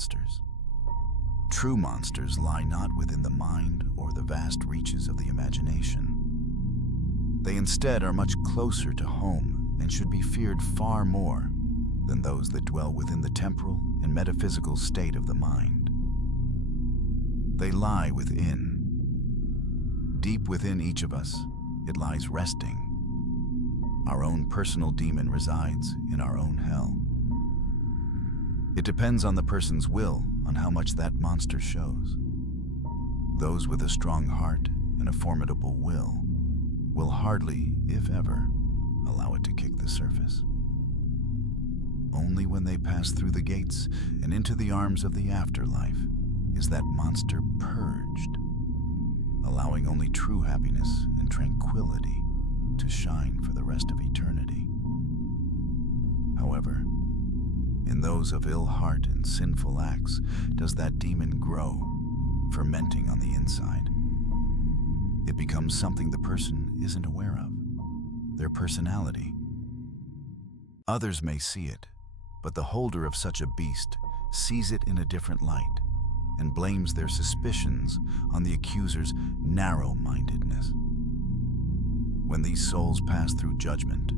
monsters. True monsters lie not within the mind or the vast reaches of the imagination. They instead are much closer to home and should be feared far more than those that dwell within the temporal and metaphysical state of the mind. They lie within. Deep within each of us, it lies resting. Our own personal demon resides in our own hell. It depends on the person's will on how much that monster shows. Those with a strong heart and a formidable will hardly, if ever, allow it to kick the surface. Only when they pass through the gates and into the arms of the afterlife is that monster purged, allowing only true happiness and tranquility to shine for the rest of eternity. However, in those of ill heart and sinful acts does that demon grow, fermenting on the inside. It becomes something the person isn't aware of, their personality. Others may see it, but the holder of such a beast sees it in a different light and blames their suspicions on the accuser's narrow-mindedness. When these souls pass through judgment,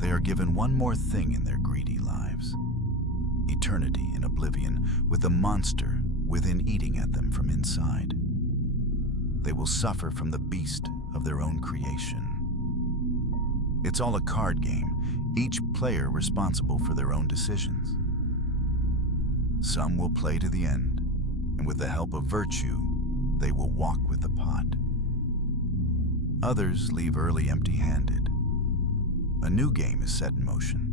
they are given one more thing in their greedy lives: eternity in oblivion, with the monster within eating at them from inside. They will suffer from the beast of their own creation. It's all a card game, each player responsible for their own decisions. Some will play to the end, and with the help of virtue, they will walk with the pot. Others leave early empty-handed. A new game is set in motion.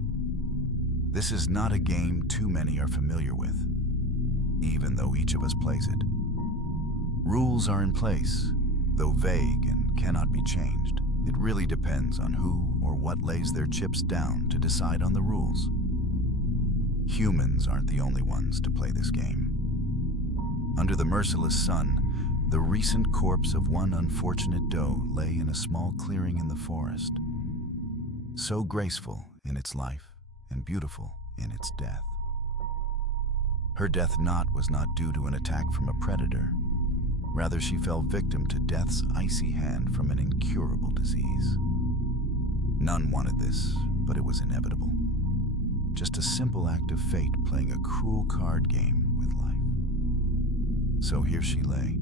This is not a game too many are familiar with, even though each of us plays it. Rules are in place, though vague and cannot be changed. It really depends on who or what lays their chips down to decide on the rules. Humans aren't the only ones to play this game. Under the merciless sun, the recent corpse of one unfortunate doe lay in a small clearing in the forest, so graceful in its life and beautiful in its death. Her death was not due to an attack from a predator. Rather, she fell victim to death's icy hand from an incurable disease. None wanted this, but it was inevitable. Just a simple act of fate playing a cruel card game with life. So here she lay,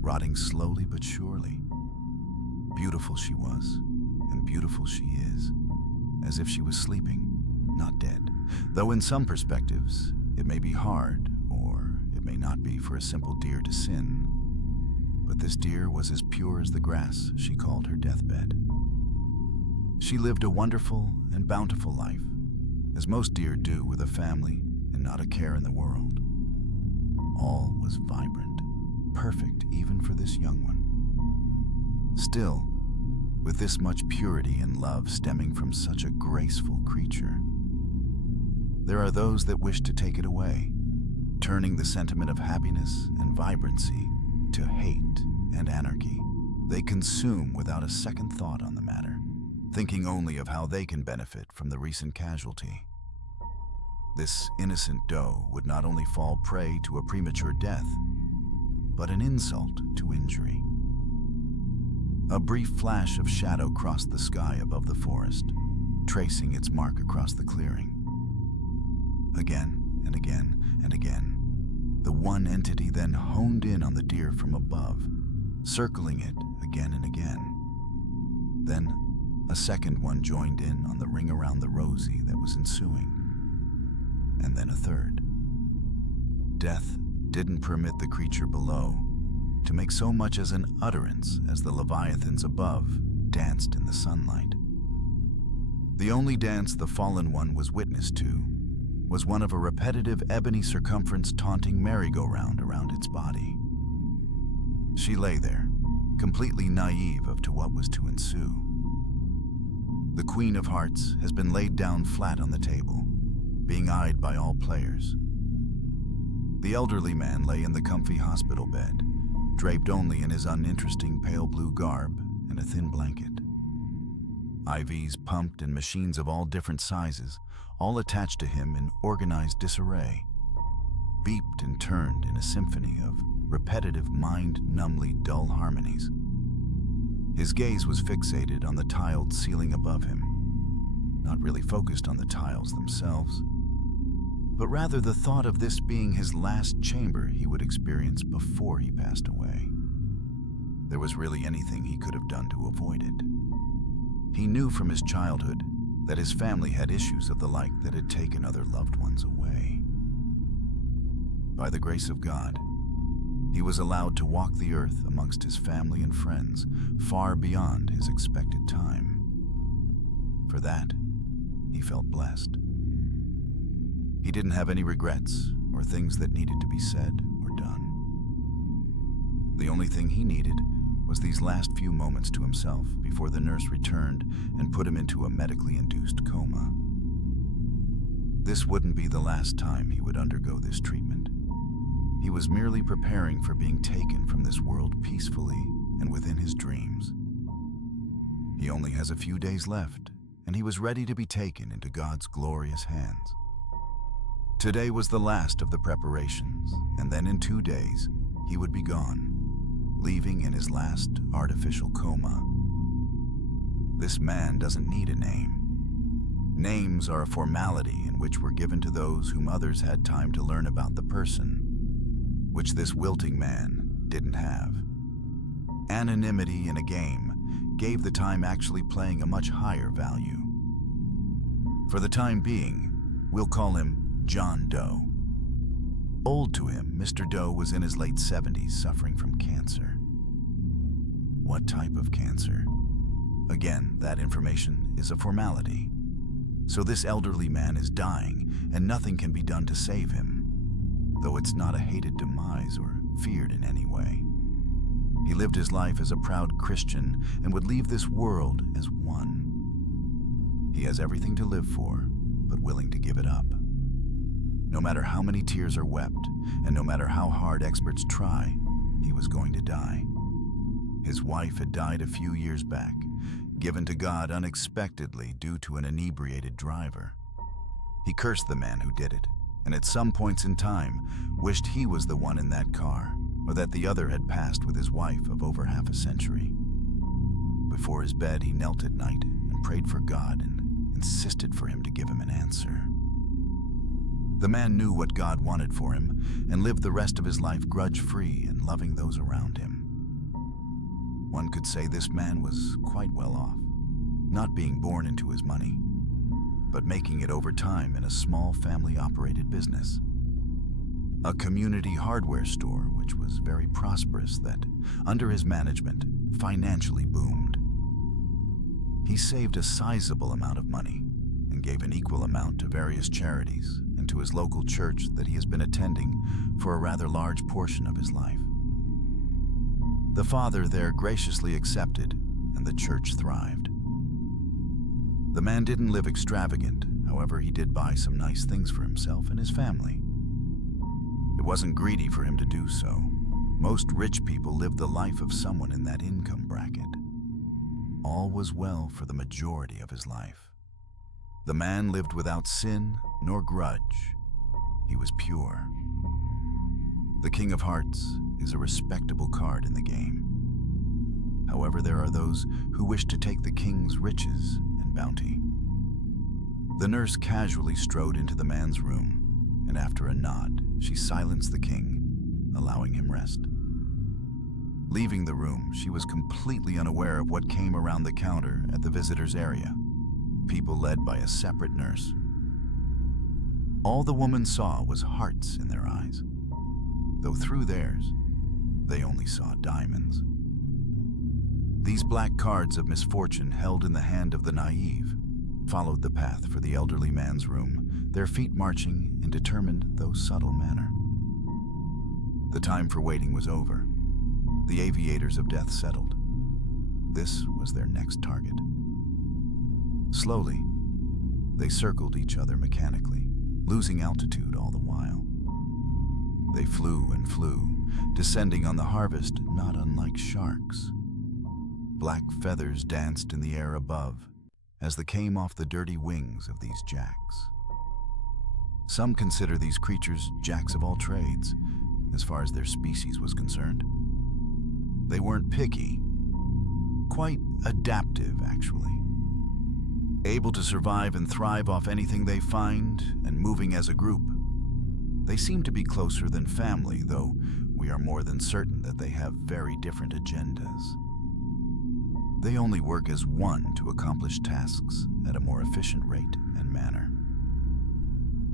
rotting slowly but surely. Beautiful she was, and beautiful she is, as if she was sleeping, not dead. Though in some perspectives, it may be hard, or it may not be for a simple deer to sin. But this deer was as pure as the grass she called her deathbed. She lived a wonderful and bountiful life, as most deer do, with a family and not a care in the world. All was vibrant, perfect even for this young one. Still, with this much purity and love stemming from such a graceful creature, there are those that wish to take it away, turning the sentiment of happiness and vibrancy to hate and anarchy. They consume without a second thought on the matter, thinking only of how they can benefit from the recent casualty. This innocent doe would not only fall prey to a premature death, but an insult to injury. A brief flash of shadow crossed the sky above the forest, tracing its mark across the clearing. Again and again and again, the one entity then honed in on the deer from above, circling it again and again. Then, a second one joined in on the ring around the rosy that was ensuing. And then a third. Death didn't permit the creature below to make so much as an utterance as the leviathans above danced in the sunlight. The only dance the fallen one was witness to was one of a repetitive ebony circumference taunting merry-go-round around its body. She lay there, completely naive of to what was to ensue. The Queen of Hearts has been laid down flat on the table, being eyed by all players. The elderly man lay in the comfy hospital bed, draped only in his uninteresting pale blue garb and a thin blanket. IVs pumped and machines of all different sizes, all attached to him in organized disarray. beeped and turned in a symphony of repetitive, mind-numbly dull harmonies. His gaze was fixated on the tiled ceiling above him, not really focused on the tiles themselves, but rather the thought of this being his last chamber he would experience before he passed away. There was really anything he could have done to avoid it. He knew from his childhood that his family had issues of the like that had taken other loved ones away. By the grace of God, he was allowed to walk the earth amongst his family and friends far beyond his expected time. For that, he felt blessed. He didn't have any regrets or things that needed to be said or done. The only thing he needed was these last few moments to himself before the nurse returned and put him into a medically induced coma. This wouldn't be the last time he would undergo this treatment. He was merely preparing for being taken from this world peacefully and within his dreams. He only has a few days left, and he was ready to be taken into God's glorious hands. Today was the last of the preparations, and then in 2 days, he would be gone, leaving in his last artificial coma. This man doesn't need a name. Names are a formality in which were given to those whom others had time to learn about the person, which this wilting man didn't have. Anonymity in a game gave the time actually playing a much higher value. For the time being, we'll call him John Doe. Old to him, Mr. Doe was in his late 70s suffering from cancer. What type of cancer? Again, that information is a formality. So this elderly man is dying, and nothing can be done to save him, though it's not a hated demise or feared in any way. He lived his life as a proud Christian and would leave this world as one. He has everything to live for, but willing to give it up. No matter how many tears are wept, and no matter how hard experts try, he was going to die. His wife had died a few years back, given to God unexpectedly due to an inebriated driver. He cursed the man who did it, and at some points in time, wished he was the one in that car, or that the other had passed with his wife of over half a century. Before his bed, he knelt at night and prayed for God and insisted for him to give him an answer. The man knew what God wanted for him and lived the rest of his life grudge-free and loving those around him. One could say this man was quite well off, not being born into his money, but making it over time in a small family-operated business. A community hardware store which was very prosperous that, under his management, financially boomed. He saved a sizable amount of money and gave an equal amount to various charities and to his local church that he has been attending for a rather large portion of his life. The father there graciously accepted, and the church thrived. The man didn't live extravagant, however, he did buy some nice things for himself and his family. It wasn't greedy for him to do so. Most rich people lived the life of someone in that income bracket. All was well for the majority of his life. The man lived without sin nor grudge. He was pure. The King of Hearts is a respectable card in the game. However, there are those who wish to take the king's riches and bounty. The nurse casually strode into the man's room, and after a nod, she silenced the king, allowing him rest. Leaving the room, she was completely unaware of what came around the counter at the visitors' area, people led by a separate nurse. All the woman saw was hearts in their eyes, though through theirs, they only saw diamonds. These black cards of misfortune held in the hand of the naive followed the path for the elderly man's room, their feet marching in determined though subtle manner. The time for waiting was over. The aviators of death settled. This was their next target. Slowly, they circled each other mechanically, losing altitude all the while. They flew and flew, descending on the harvest not unlike sharks. Black feathers danced in the air above as they came off the dirty wings of these jacks. Some consider these creatures jacks of all trades, as far as their species was concerned. They weren't picky, quite adaptive, actually. Able to survive and thrive off anything they find and moving as a group. They seem to be closer than family, though we are more than certain that they have very different agendas. They only work as one to accomplish tasks at a more efficient rate and manner.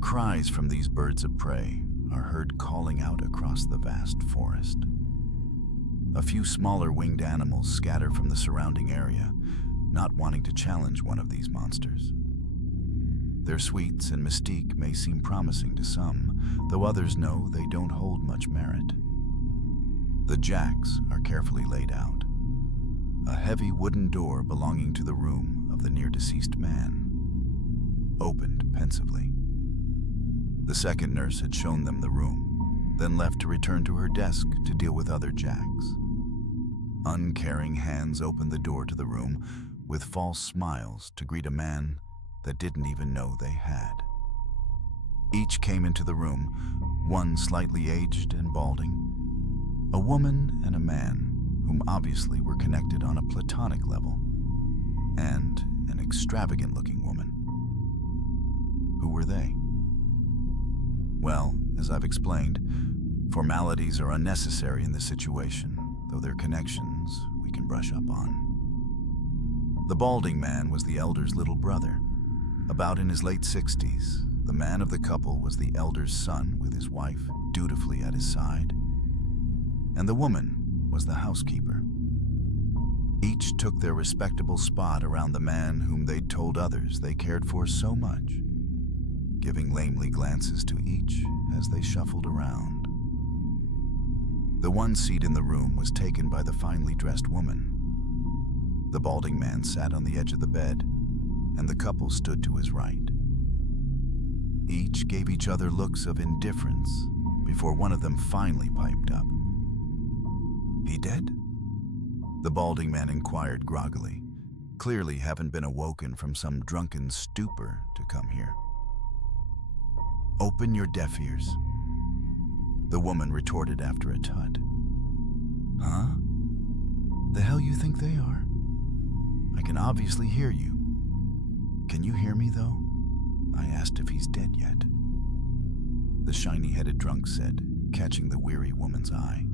Cries from these birds of prey are heard calling out across the vast forest. A few smaller winged animals scatter from the surrounding area, not wanting to challenge one of these monsters. Their sweets and mystique may seem promising to some, though others know they don't hold much merit. The jacks are carefully laid out. A heavy wooden door belonging to the room of the near-deceased man opened pensively. The second nurse had shown them the room, then left to return to her desk to deal with other jacks. Uncaring hands opened the door to the room with false smiles to greet a man that didn't even know they had. Each came into the room, one slightly aged and balding, a woman and a man whom obviously were connected on a platonic level, and an extravagant-looking woman. Who were they? Well, as I've explained, formalities are unnecessary in this situation, though their connections we can brush up on. The balding man was the elder's little brother. About in his late 60s, the man of the couple was the elder's son with his wife dutifully at his side, and the woman was the housekeeper. Each took their respectable spot around the man whom they'd told others they cared for so much, giving lamely glances to each as they shuffled around. The one seat in the room was taken by the finely dressed woman. The balding man sat on the edge of the bed, and the couple stood to his right. Each gave each other looks of indifference before one of them finally piped up. "He dead?" The balding man inquired groggily, clearly having been awoken from some drunken stupor to come here. "Open your deaf ears," the woman retorted after a tut. "Huh? The hell you think they are? I can obviously hear you. Can you hear me, though? I asked if he's dead yet." The shiny-headed drunk said, catching the weary woman's eye.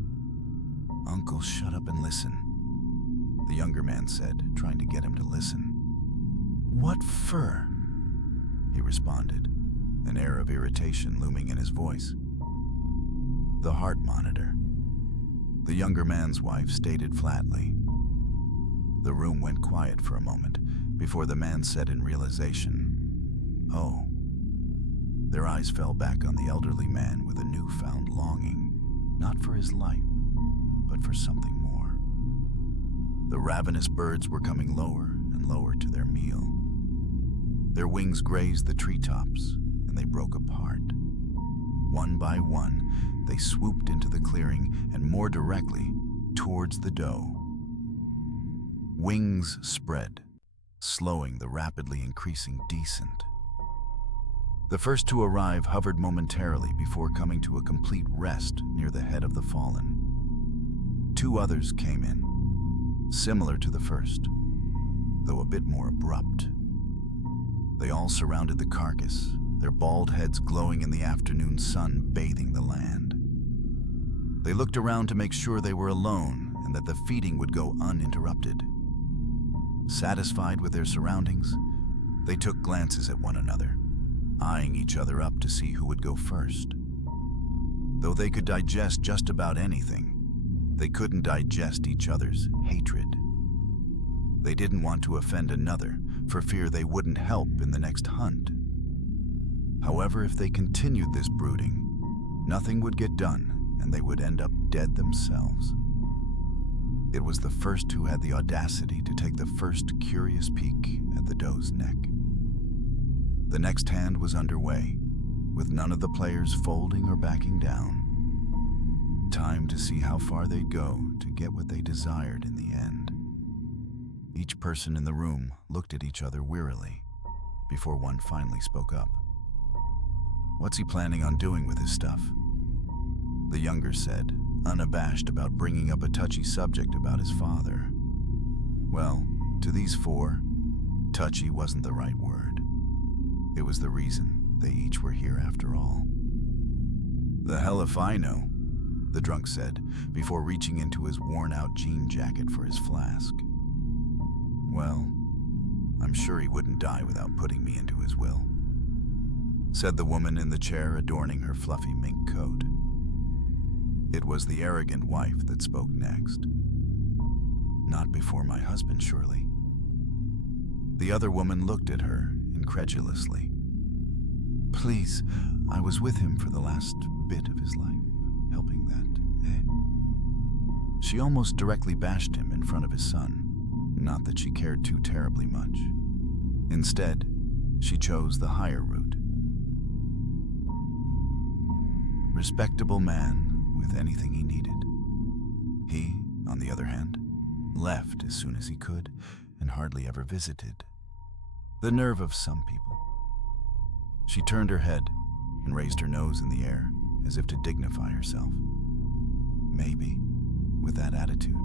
"Uncle, shut up and listen," the younger man said, trying to get him to listen. "What for?" he responded, an air of irritation looming in his voice. "The heart monitor," the younger man's wife stated flatly. The room went quiet for a moment before the man said in realization, "Oh." Their eyes fell back on the elderly man with a newfound longing, not for his life, but for something more. The ravenous birds were coming lower and lower to their meal. Their wings grazed the treetops, and they broke apart. One by one, they swooped into the clearing and more directly towards the doe. Wings spread, slowing the rapidly increasing descent. The first to arrive hovered momentarily before coming to a complete rest near the head of the fallen. Two others came in, similar to the first, though a bit more abrupt. They all surrounded the carcass, their bald heads glowing in the afternoon sun bathing the land. They looked around to make sure they were alone and that the feeding would go uninterrupted. Satisfied with their surroundings, they took glances at one another, eyeing each other up to see who would go first. Though they could digest just about anything, they couldn't digest each other's hatred. They didn't want to offend another for fear they wouldn't help in the next hunt. However, if they continued this brooding, nothing would get done and they would end up dead themselves. It was the first who had the audacity to take the first curious peek at the doe's neck. The next hand was underway, with none of the players folding or backing down. Time to see how far they'd go to get what they desired in the end. Each person in the room looked at each other wearily before one finally spoke up. What's he planning on doing with his stuff? The younger said, unabashed about bringing up a touchy subject about his father. Well, to these four, touchy wasn't the right word. It was the reason they each were here after all. The hell if I know, the drunk said, before reaching into his worn-out jean jacket for his flask. Well, I'm sure he wouldn't die without putting me into his will, said the woman in the chair adorning her fluffy mink coat. It was the arrogant wife that spoke next. Not before my husband, surely. The other woman looked at her incredulously. Please, I was with him for the last bit of his life, helping that, She almost directly bashed him in front of his son. Not that she cared too terribly much. Instead, she chose the higher route. Respectable man with anything he needed. He, on the other hand, left as soon as he could and hardly ever visited. The nerve of some people. She turned her head and raised her nose in the air as if to dignify herself. Maybe, with that attitude,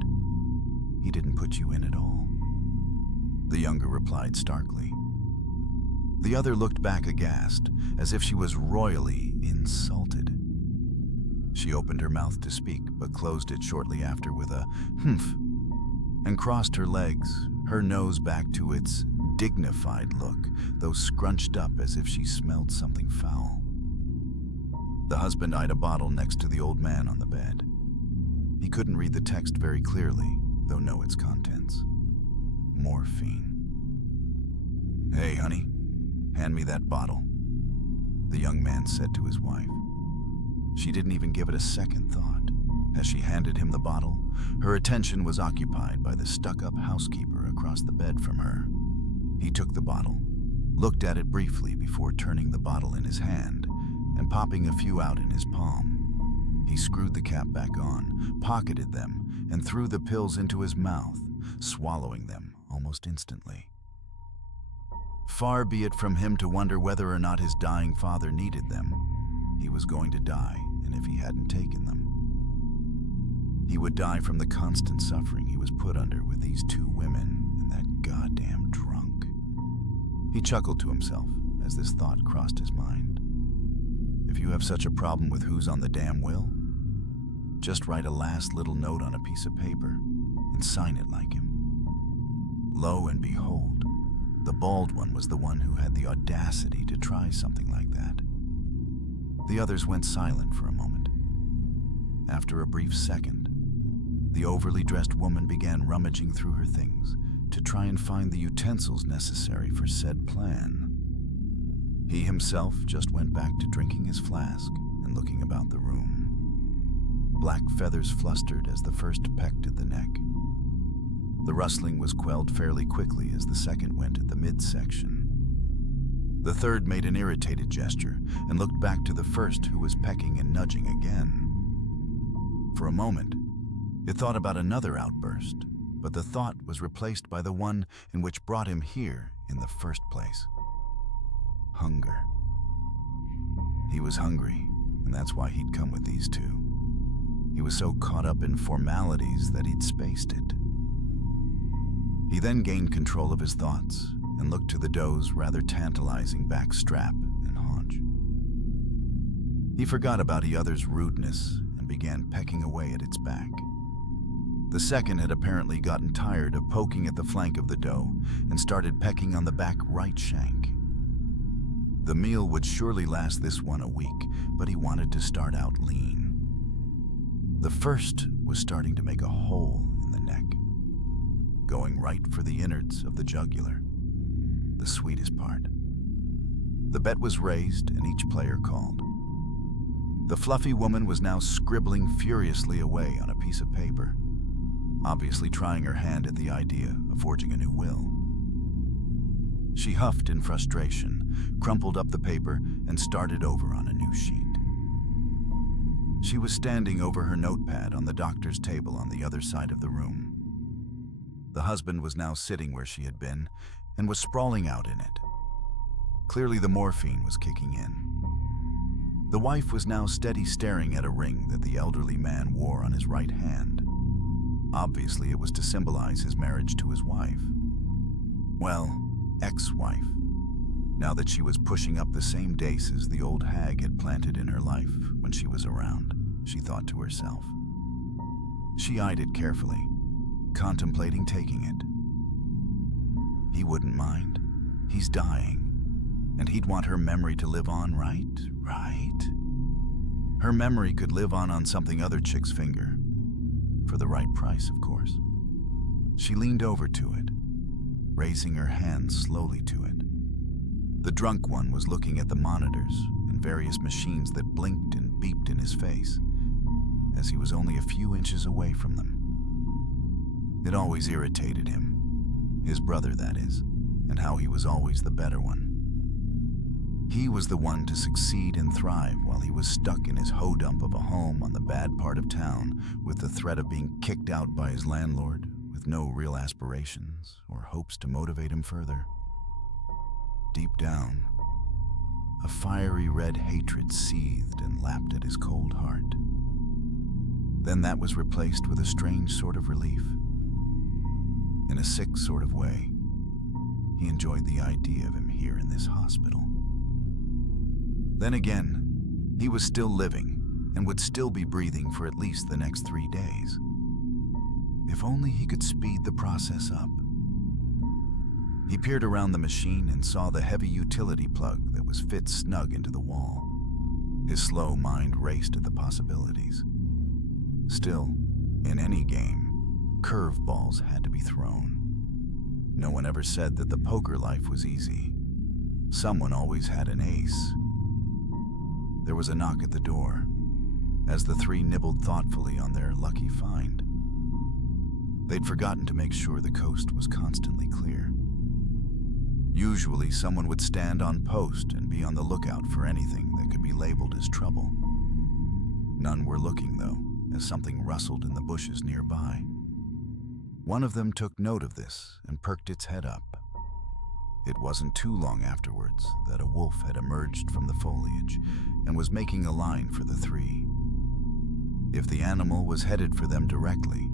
he didn't put you in at all. The younger replied starkly. The other looked back aghast, as if she was royally insulted. She opened her mouth to speak, but closed it shortly after with a humph, and crossed her legs, her nose back to its dignified look, though scrunched up as if she smelled something foul. The husband eyed a bottle next to the old man on the bed. He couldn't read the text very clearly, though know its contents. Morphine. Hey, honey, hand me that bottle, the young man said to his wife. She didn't even give it a second thought. As she handed him the bottle, her attention was occupied by the stuck-up housekeeper across the bed from her. He took the bottle, looked at it briefly before turning the bottle in his hand and popping a few out in his palm. He screwed the cap back on, pocketed them, and threw the pills into his mouth, swallowing them almost instantly. Far be it from him to wonder whether or not his dying father needed them. He was going to die, and if he hadn't taken them, he would die from the constant suffering he was put under with these two women and that goddamn drunk. He chuckled to himself as this thought crossed his mind. If you have such a problem with who's on the damn will, just write a last little note on a piece of paper and sign it like him. Lo and behold, the bald one was the one who had the audacity to try something like that. The others went silent for a moment. After a brief second, the overly dressed woman began rummaging through her things to try and find the utensils necessary for said plan. He himself just went back to drinking his flask and looking about the room. Black feathers flustered as the first pecked at the neck. The rustling was quelled fairly quickly as the second went at the midsection. The third made an irritated gesture and looked back to the first, who was pecking and nudging again. For a moment, it thought about another outburst, but the thought was replaced by the one in which brought him here in the first place. Hunger. He was hungry, and that's why he'd come with these two. He was so caught up in formalities that he'd spaced it. He then gained control of his thoughts and looked to the doe's rather tantalizing back strap and haunch. He forgot about the other's rudeness and began pecking away at its back. The second had apparently gotten tired of poking at the flank of the doe and started pecking on the back right shank. The meal would surely last this one a week, but he wanted to start out lean. The first was starting to make a hole in the neck, going right for the innards of the jugular, the sweetest part. The bet was raised and each player called. The fluffy woman was now scribbling furiously away on a piece of paper, obviously trying her hand at the idea of forging a new will. She huffed in frustration, crumpled up the paper, and started over on a new sheet. She was standing over her notepad on the doctor's table on the other side of the room. The husband was now sitting where she had been and was sprawling out in it. Clearly the morphine was kicking in. The wife was now steady staring at a ring that the elderly man wore on his right hand. Obviously, it was to symbolize his marriage to his wife. Well, ex-wife. Now that she was pushing up the same daces the old hag had planted in her life when she was around, she thought to herself. She eyed it carefully, contemplating taking it. He wouldn't mind. He's dying, and he'd want her memory to live on, right? Her memory could live on something other chick's finger. For the right price, of course. She leaned over to it, raising her hand slowly to it. The drunk one was looking at the monitors and various machines that blinked and beeped in his face, as he was only a few inches away from them. It always irritated him, his brother that is, and how he was always the better one. He was the one to succeed and thrive while he was stuck in his ho-dump of a home on the bad part of town with the threat of being kicked out by his landlord with no real aspirations or hopes to motivate him further. Deep down, a fiery red hatred seethed and lapped at his cold heart. Then that was replaced with a strange sort of relief. In a sick sort of way, he enjoyed the idea of him here in this hospital. Then again, he was still living and would still be breathing for at least the next 3 days. If only he could speed the process up. He peered around the machine and saw the heavy utility plug that was fit snug into the wall. His slow mind raced at the possibilities. Still, in any game, curveballs had to be thrown. No one ever said that the poker life was easy. Someone always had an ace. There was a knock at the door, as the three nibbled thoughtfully on their lucky find. They'd forgotten to make sure the coast was constantly clear. Usually, someone would stand on post and be on the lookout for anything that could be labeled as trouble. None were looking, though, as something rustled in the bushes nearby. One of them took note of this and perked its head up. It wasn't too long afterwards that a wolf had emerged from the foliage and was making a line for the three. If the animal was headed for them directly,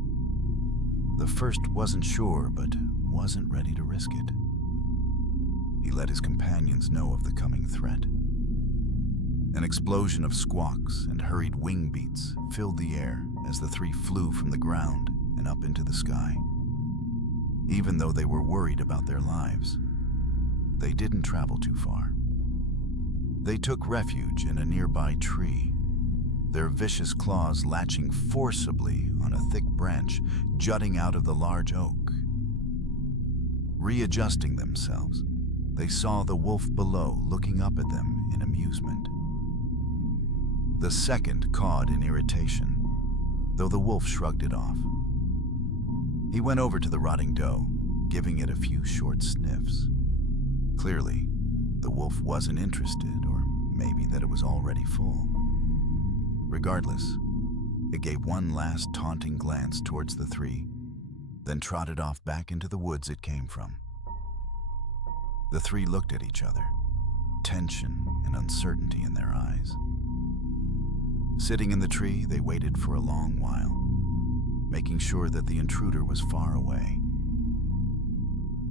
the first wasn't sure but wasn't ready to risk it. He let his companions know of the coming threat. An explosion of squawks and hurried wing beats filled the air as the three flew from the ground and up into the sky. Even though they were worried about their lives, they didn't travel too far. They took refuge in a nearby tree, their vicious claws latching forcibly on a thick branch jutting out of the large oak. Readjusting themselves, they saw the wolf below looking up at them in amusement. The second cawed in irritation, though the wolf shrugged it off. He went over to the rotting doe, giving it a few short sniffs. Clearly, the wolf wasn't interested, or maybe that it was already full. Regardless, it gave one last taunting glance towards the three, then trotted off back into the woods it came from. The three looked at each other, tension and uncertainty in their eyes. Sitting in the tree, they waited for a long while, making sure that the intruder was far away.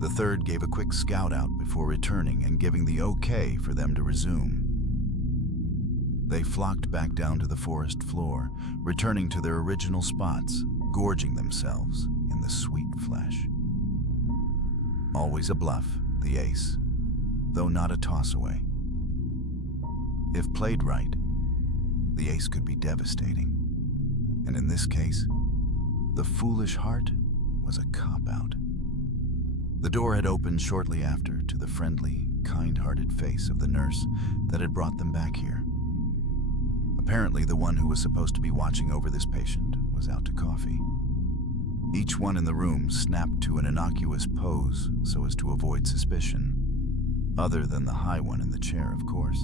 The third gave a quick scout out before returning and giving the okay for them to resume. They flocked back down to the forest floor, returning to their original spots, gorging themselves in the sweet flesh. Always a bluff, the ace, though not a toss-away. If played right, the ace could be devastating. And in this case, the foolish heart was a cop-out. The door had opened shortly after to the friendly, kind-hearted face of the nurse that had brought them back here. Apparently, the one who was supposed to be watching over this patient was out to coffee. Each one in the room snapped to an innocuous pose so as to avoid suspicion, other than the high one in the chair, of course.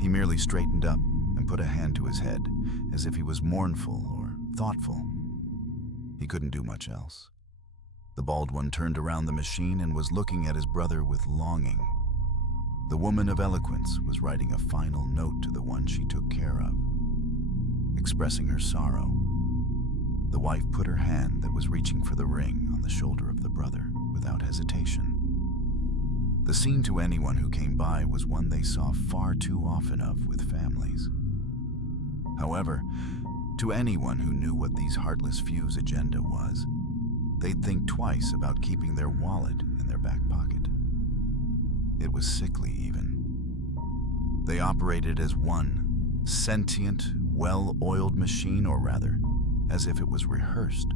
He merely straightened up and put a hand to his head, as if he was mournful or thoughtful. He couldn't do much else. The bald one turned around the machine and was looking at his brother with longing. The woman of eloquence was writing a final note to the one she took care of, expressing her sorrow. The wife put her hand that was reaching for the ring on the shoulder of the brother without hesitation. The scene to anyone who came by was one they saw far too often of with families. However, to anyone who knew what these heartless few's agenda was, they'd think twice about keeping their wallet in their back pocket. It was sickly even. They operated as one sentient, well-oiled machine, or rather, as if it was rehearsed.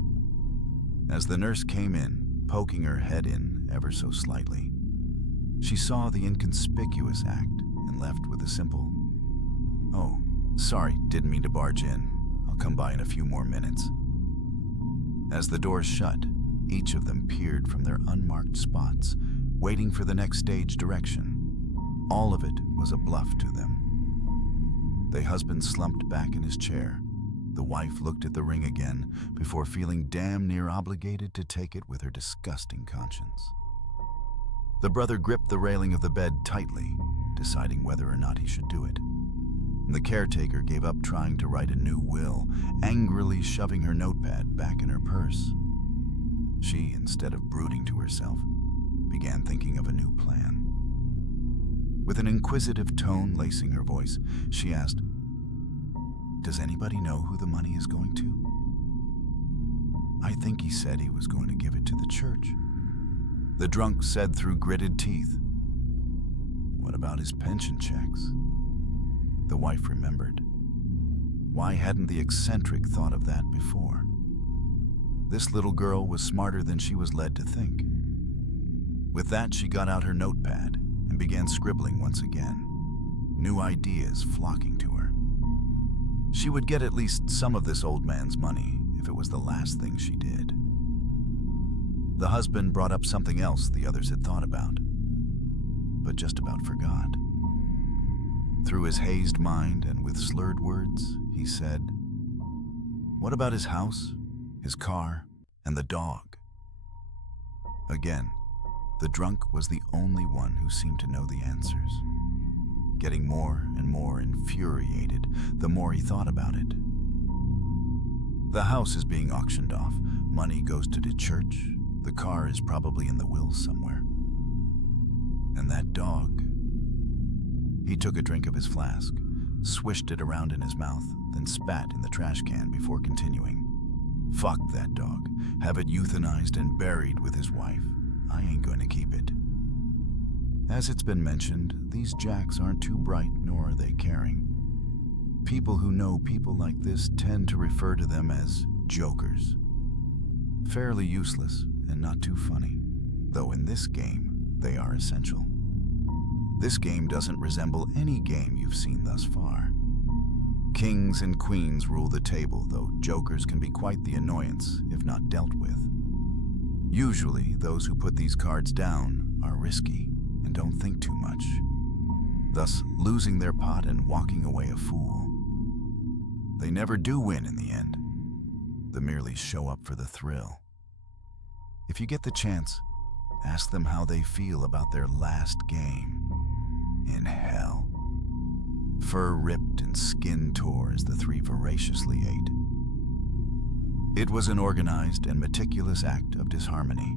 As the nurse came in, poking her head in ever so slightly, she saw the inconspicuous act and left with a simple, "Oh, sorry, didn't mean to barge in. I'll come by in a few more minutes." As the doors shut, each of them peered from their unmarked spots, waiting for the next stage direction. All of it was a bluff to them. The husband slumped back in his chair. The wife looked at the ring again before feeling damn near obligated to take it with her disgusting conscience. The brother gripped the railing of the bed tightly, deciding whether or not he should do it. The caretaker gave up trying to write a new will, angrily shoving her notepad back in her purse. She, instead of brooding to herself, began thinking of a new plan. With an inquisitive tone lacing her voice, she asked, "Does anybody know who the money is going to?" "I think he said he was going to give it to the church," the drunk said through gritted teeth. "What about his pension checks?" The wife remembered. Why hadn't the eccentric thought of that before? This little girl was smarter than she was led to think. With that, she got out her notepad and began scribbling once again, new ideas flocking to her. She would get at least some of this old man's money if it was the last thing she did. The husband brought up something else the others had thought about, but just about forgot. Through his hazed mind and with slurred words, he said, "What about his house, his car, and the dog?" Again, the drunk was the only one who seemed to know the answers. Getting more and more infuriated the more he thought about it. The house is being auctioned off. Money goes to the church. The car is probably in the will somewhere. And that dog. He took a drink of his flask, swished it around in his mouth, then spat in the trash can before continuing. "Fuck that dog. Have it euthanized and buried with his wife. I ain't going to keep it." As it's been mentioned, these jacks aren't too bright nor are they caring. People who know people like this tend to refer to them as jokers. Fairly useless and not too funny, though in this game, they are essential. This game doesn't resemble any game you've seen thus far. Kings and queens rule the table, though jokers can be quite the annoyance if not dealt with. Usually, those who put these cards down are risky and don't think too much, thus losing their pot and walking away a fool. They never do win in the end. They merely show up for the thrill. If you get the chance, ask them how they feel about their last game in hell. Fur ripped and skin tore as the three voraciously ate. It was an organized and meticulous act of disharmony.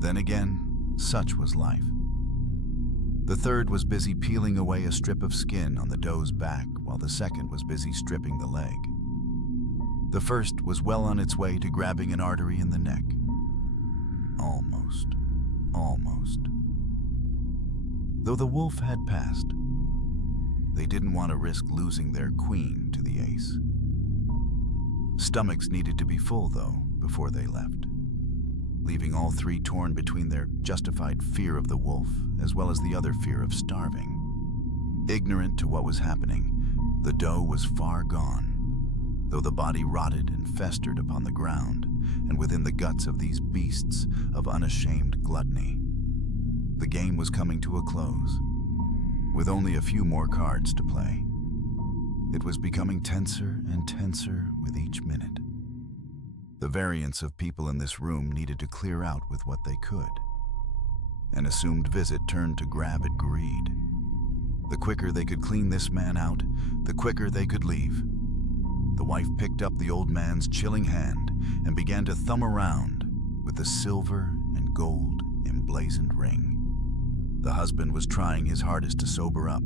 Then again, such was life. The third was busy peeling away a strip of skin on the doe's back while the second was busy stripping the leg. The first was well on its way to grabbing an artery in the neck. Almost. Though the wolf had passed, they didn't want to risk losing their queen to the ace. Stomachs needed to be full, though, before they left, leaving all three torn between their justified fear of the wolf as well as the other fear of starving. Ignorant to what was happening, the doe was far gone, though the body rotted and festered upon the ground and within the guts of these beasts of unashamed gluttony. The game was coming to a close, with only a few more cards to play. It was becoming tenser and tenser with each minute. The variance of people in this room needed to clear out with what they could. An assumed visit turned to gravid greed. The quicker they could clean this man out, the quicker they could leave. The wife picked up the old man's chilling hand and began to thumb around with the silver and gold emblazoned ring. The husband was trying his hardest to sober up,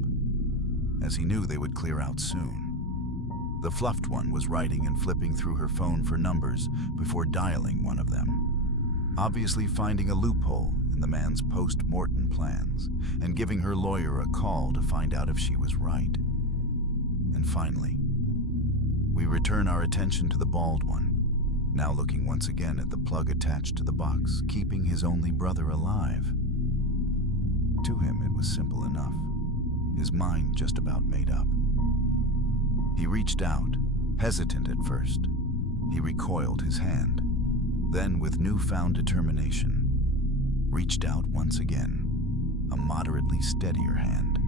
as he knew they would clear out soon. The fluffed one was writing and flipping through her phone for numbers before dialing one of them, obviously finding a loophole in the man's post-mortem plans and giving her lawyer a call to find out if she was right. And finally, we return our attention to the bald one, now looking once again at the plug attached to the box, keeping his only brother alive. To him, it was simple enough, his mind just about made up. He reached out, hesitant at first. He recoiled his hand, then with newfound determination, reached out once again, a moderately steadier hand.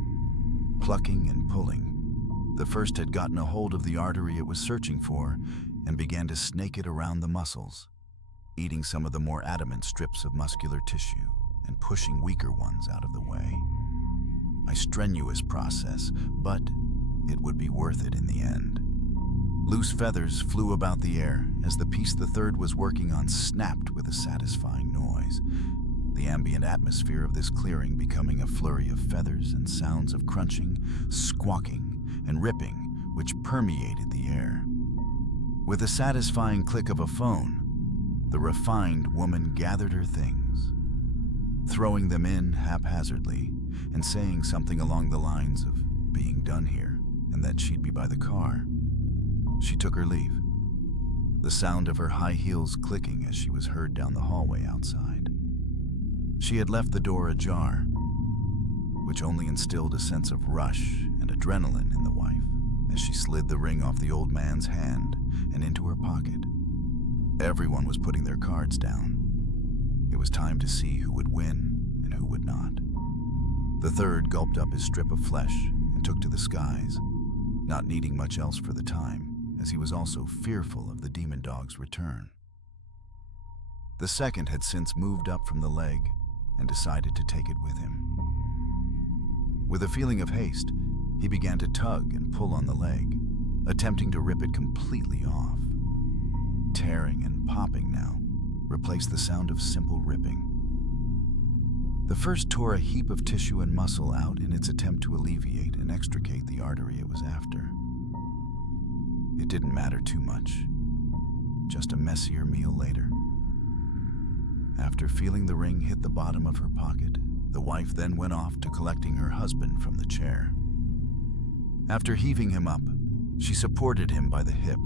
Plucking and pulling, the first had gotten a hold of the artery it was searching for and began to snake it around the muscles, eating some of the more adamant strips of muscular tissue and pushing weaker ones out of the way. A strenuous process, but it would be worth it in the end. Loose feathers flew about the air as the piece the third was working on snapped with a satisfying noise, the ambient atmosphere of this clearing becoming a flurry of feathers and sounds of crunching, squawking, and ripping which permeated the air. With a satisfying click of a phone, the refined woman gathered her things, throwing them in haphazardly and saying something along the lines of being done here and that she'd be by the car. She took her leave, the sound of her high heels clicking as she was heard down the hallway outside. She had left the door ajar, which only instilled a sense of rush and adrenaline in the wife as she slid the ring off the old man's hand and into her pocket. Everyone was putting their cards down. It was time to see who would win and who would not. The third gulped up his strip of flesh and took to the skies, not needing much else for the time, as he was also fearful of the demon dog's return. The second had since moved up from the leg and decided to take it with him. With a feeling of haste, he began to tug and pull on the leg, attempting to rip it completely off. Tearing and popping now replaced the sound of simple ripping. The first tore a heap of tissue and muscle out in its attempt to alleviate and extricate the artery it was after. It didn't matter too much, just a messier meal later. After feeling the ring hit the bottom of her pocket, the wife then went off to collecting her husband from the chair. After heaving him up, she supported him by the hip,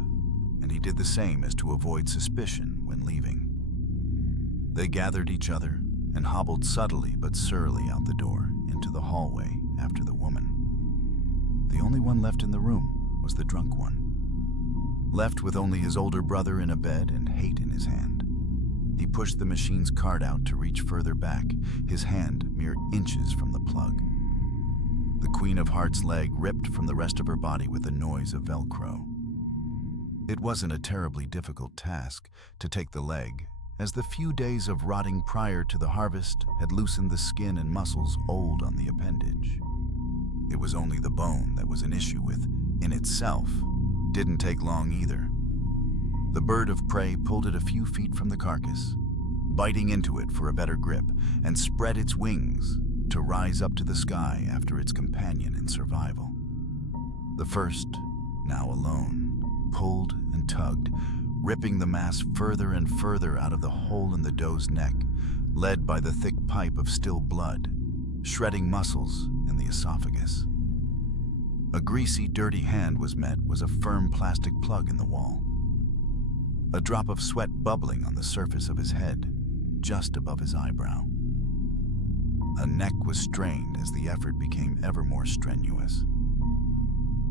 and he did the same as to avoid suspicion when leaving. They gathered each other and hobbled subtly but surely out the door into the hallway after the woman. The only one left in the room was the drunk one, left with only his older brother in a bed and hate in his hand. He pushed the machine's card out to reach further back, his hand mere inches from the plug. The Queen of Hearts' leg ripped from the rest of her body with the noise of Velcro. It wasn't a terribly difficult task to take the leg, as the few days of rotting prior to the harvest had loosened the skin and muscles old on the appendage. It was only the bone that was an issue with, in itself. Didn't take long either. The bird of prey pulled it a few feet from the carcass, biting into it for a better grip, and spread its wings to rise up to the sky after its companion in survival. The first, now alone, pulled and tugged, ripping the mass further and further out of the hole in the doe's neck, led by the thick pipe of still blood, shredding muscles in the esophagus. A greasy, dirty hand was a firm plastic plug in the wall. A drop of sweat bubbling on the surface of his head, just above his eyebrow. A neck was strained as the effort became ever more strenuous.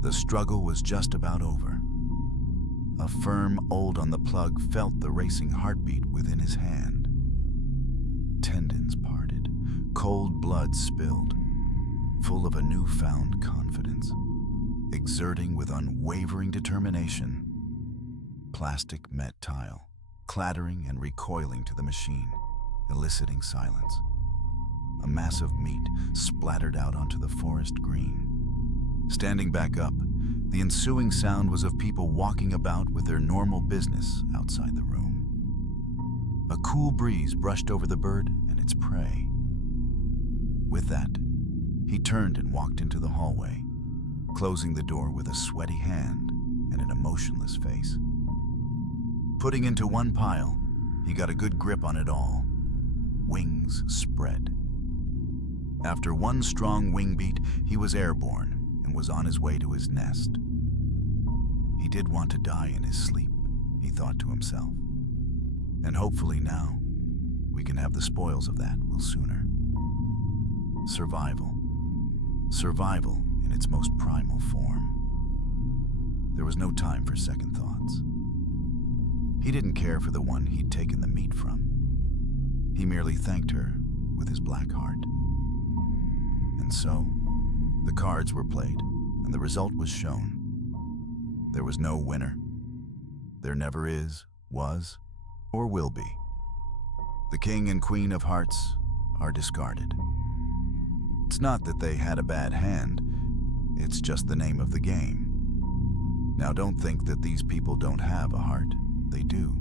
The struggle was just about over. A firm hold on the plug felt the racing heartbeat within his hand. Tendons parted, cold blood spilled, full of a newfound confidence, exerting with unwavering determination. Plastic met tile, clattering and recoiling to the machine, eliciting silence. A mass of meat splattered out onto the forest green. Standing back up, the ensuing sound was of people walking about with their normal business outside the room. A cool breeze brushed over the bird and its prey. With that, he turned and walked into the hallway, closing the door with a sweaty hand and an emotionless face. Putting into one pile, he got a good grip on it all. Wings spread. After one strong wing beat, he was airborne and was on his way to his nest. He did want to die in his sleep, he thought to himself. And hopefully now, we can have the spoils of that will sooner. Survival. Survival in its most primal form. There was no time for second thoughts. He didn't care for the one he'd taken the meat from. He merely thanked her with his black heart. And so, the cards were played, and the result was shown. There was no winner. There never is, was, or will be. The king and queen of hearts are discarded. It's not that they had a bad hand, it's just the name of the game. Now don't think that these people don't have a heart. They do,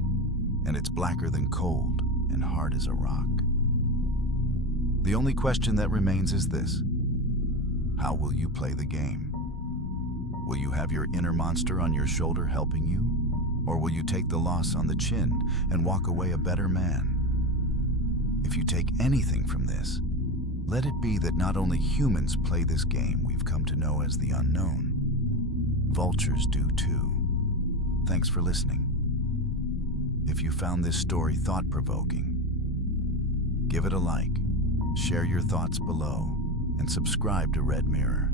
and it's blacker than cold and hard as a rock. The only question that remains is this: how will you play the game? Will you have your inner monster on your shoulder helping you? Or will you take the loss on the chin and walk away a better man? If you take anything from this, let it be that not only humans play this game we've come to know as the unknown. Vultures do too. Thanks for listening. If you found this story thought-provoking, give it a like, share your thoughts below, and subscribe to Red Mirror.